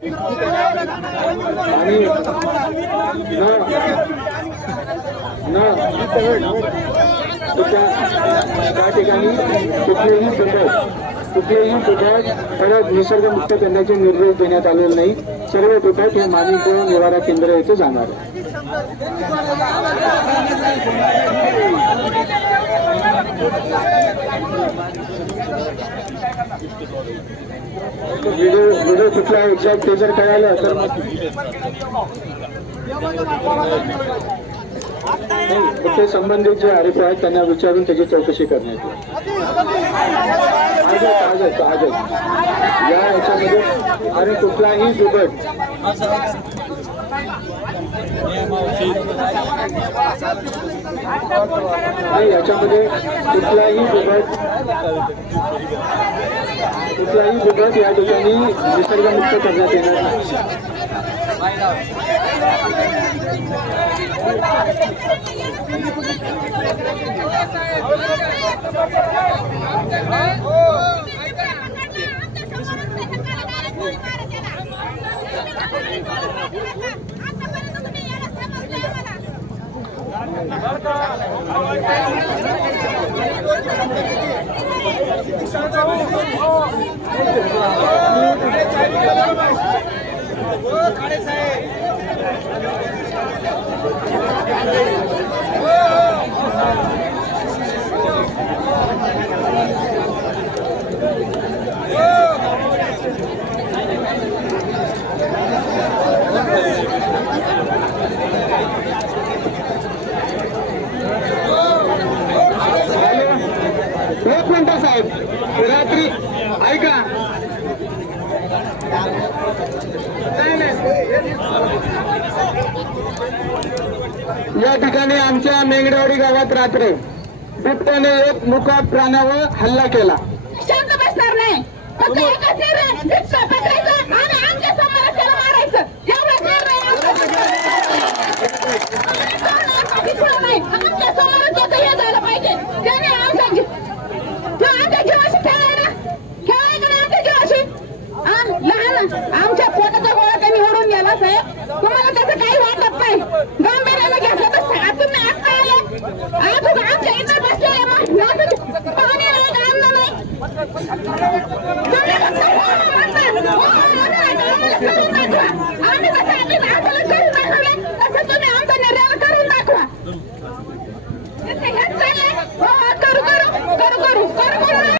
आणि त्या ठिकाणी कुठलेही दुधात परत निसर्गमुक्त करण्याचे निर्देश देण्यात आलेले नाही। सर्व दुधात हे माणिकदेव निवारा केंद्र येथे जाणार आहे। व्हिडिओ कुठला एक्झॅक्ट ते जर कळालं तर ते संबंधित जे आरोपी आहेत त्यांना विचारून त्याची चौकशी करण्यात येईल। आजच या याच्यामध्ये आणि कुठलाही दुधट नाही, याच्यामध्ये कुठलाही दुधट या ठिकाणी निसर्गमुक्त करण्यात येणार नाही। एक मिनिट साहेब, रात्री ऐका, या ठिकाणी आमच्या मेंगडवाडी गावात रात्री बिबट्याने एक मुका प्राण्यावर हल्ला केला। शांत बसणार नाही, फक्त एकच बिबट्या पकडायचं आणि आमच्या समोर त्याला मारायचं, एवढं नाही। आमच्या समोर त्याचं हे झालं पाहिजे, त्याने आमच्या जीवाशी खेळायला आमच्या जीवाशी लहान आमच्या पोटाचा गोळा त्यांनी ओढून गेला। साहेब, तुम्हाला त्याचं काही वाटत नाही, गांभीर्याने घेतलं तर तुम्ही आता आले, अजून आमच्या इतर बसलेले पाणी आणलं नाही।